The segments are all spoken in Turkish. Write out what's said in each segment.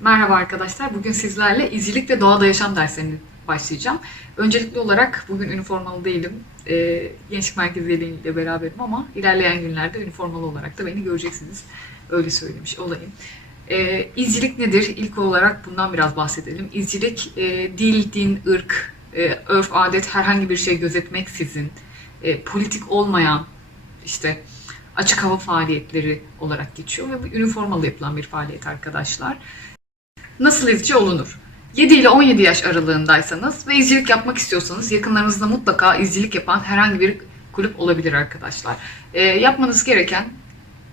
Merhaba arkadaşlar. Bugün sizlerle izcilik ve doğada yaşam derslerini başlayacağım. Öncelikli olarak bugün üniformalı değilim. Ee, Gençlik Merkezi beraberim ama ilerleyen günlerde üniformalı olarak da beni göreceksiniz. Öyle söylemiş olayım. Ee, izcilik nedir? İlk olarak bundan biraz bahsedelim. İzcilik e, dil, din, ırk, e, örf, adet herhangi bir şey gözetmeksizin e, politik olmayan işte açık hava faaliyetleri olarak geçiyor ve bu üniformalı yapılan bir faaliyet arkadaşlar. Nasıl izci olunur? 7 ile 17 yaş aralığındaysanız ve izcilik yapmak istiyorsanız yakınlarınızda mutlaka izcilik yapan herhangi bir kulüp olabilir arkadaşlar. E, yapmanız gereken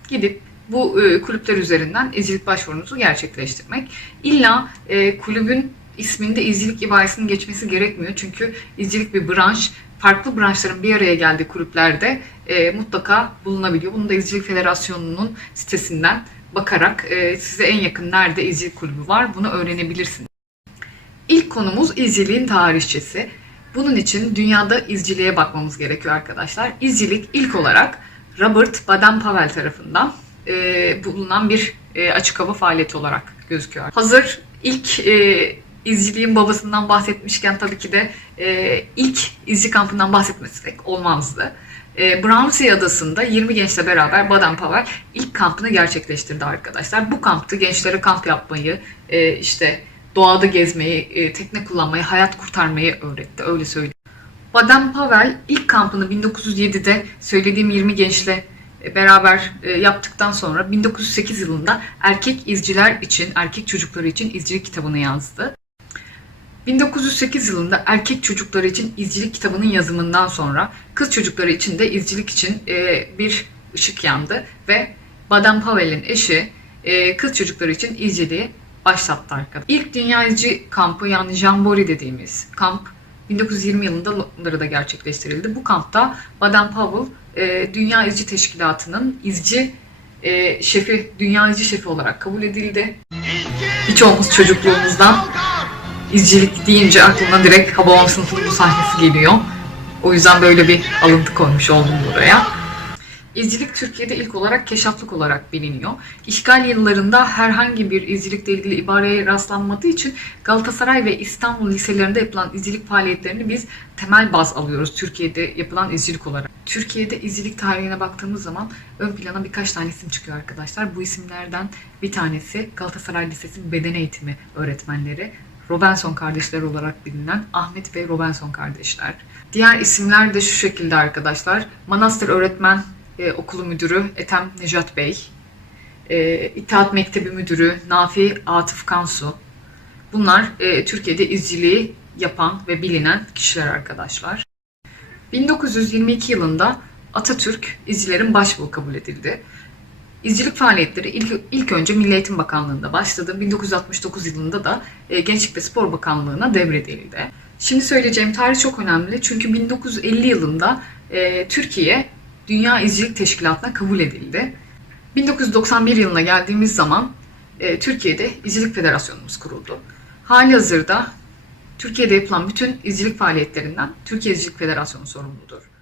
gidip bu e, kulüpler üzerinden izcilik başvurunuzu gerçekleştirmek. İlla e, kulübün isminde izcilik ibaresinin geçmesi gerekmiyor. Çünkü izcilik bir branş. Farklı branşların bir araya geldiği kulüplerde e, mutlaka bulunabiliyor. Bunu da İzcilik Federasyonu'nun sitesinden bakarak e, size en yakın nerede izcilik kulübü var bunu öğrenebilirsiniz. İlk konumuz izciliğin tarihçesi. Bunun için dünyada izciliğe bakmamız gerekiyor arkadaşlar. İzcilik ilk olarak Robert Baden-Powell tarafından e, bulunan bir e, açık hava faaliyeti olarak gözüküyor. Hazır ilk e, izciliğin babasından bahsetmişken tabii ki de e, ilk izci kampından bahsetmesek olmazdı. E, Brownsea Adası'nda 20 gençle beraber Baden-Powell ilk kampını gerçekleştirdi arkadaşlar. Bu kamptı gençlere kamp yapmayı, e, işte doğada gezmeyi, e, tekne kullanmayı, hayat kurtarmayı öğretti. Öyle söyleyeyim. Baden-Powell ilk kampını 1907'de söylediğim 20 gençle e, beraber e, yaptıktan sonra 1908 yılında erkek izciler için, erkek çocukları için izcilik kitabını yazdı. 1908 yılında erkek çocukları için izcilik kitabının yazımından sonra kız çocukları için de izcilik için e, bir ışık yandı ve Baden-Powell'in eşi e, kız çocukları için izciliği başlattı arkadaşlar. İlk dünya izci kampı yani Jambori dediğimiz kamp 1920 yılında Londra'da gerçekleştirildi. Bu kampta Baden-Powell e, Dünya İzci Teşkilatı'nın izci e, şefi, dünya izci şefi olarak kabul edildi. Birçoğumuz çocukluğumuzdan izcilik deyince aklına direkt Hababam sınıfının bu sahnesi geliyor. O yüzden böyle bir alıntı koymuş oldum buraya. İzcilik Türkiye'de ilk olarak keşaflık olarak biliniyor. İşgal yıllarında herhangi bir izcilikle ilgili ibareye rastlanmadığı için Galatasaray ve İstanbul liselerinde yapılan izcilik faaliyetlerini biz temel baz alıyoruz Türkiye'de yapılan izcilik olarak. Türkiye'de izcilik tarihine baktığımız zaman ön plana birkaç tane isim çıkıyor arkadaşlar. Bu isimlerden bir tanesi Galatasaray Lisesi Beden Eğitimi öğretmenleri. Robinson kardeşler olarak bilinen Ahmet ve Robinson kardeşler. Diğer isimler de şu şekilde arkadaşlar. Manastır Öğretmen e, Okulu Müdürü Ethem Necat Bey, e, İttihat Mektebi Müdürü Nafi Atıf Kansu. Bunlar e, Türkiye'de izciliği yapan ve bilinen kişiler arkadaşlar. 1922 yılında Atatürk izcilerin başbuğu kabul edildi. İzcilik faaliyetleri ilk, ilk önce Milli Eğitim Bakanlığı'nda başladı. 1969 yılında da e, Gençlik ve Spor Bakanlığı'na devredildi. Şimdi söyleyeceğim tarih çok önemli çünkü 1950 yılında e, Türkiye Dünya İzcilik Teşkilatı'na kabul edildi. 1991 yılına geldiğimiz zaman e, Türkiye'de İzcilik Federasyonumuz kuruldu. Hali hazırda Türkiye'de yapılan bütün izcilik faaliyetlerinden Türkiye İzcilik Federasyonu sorumludur.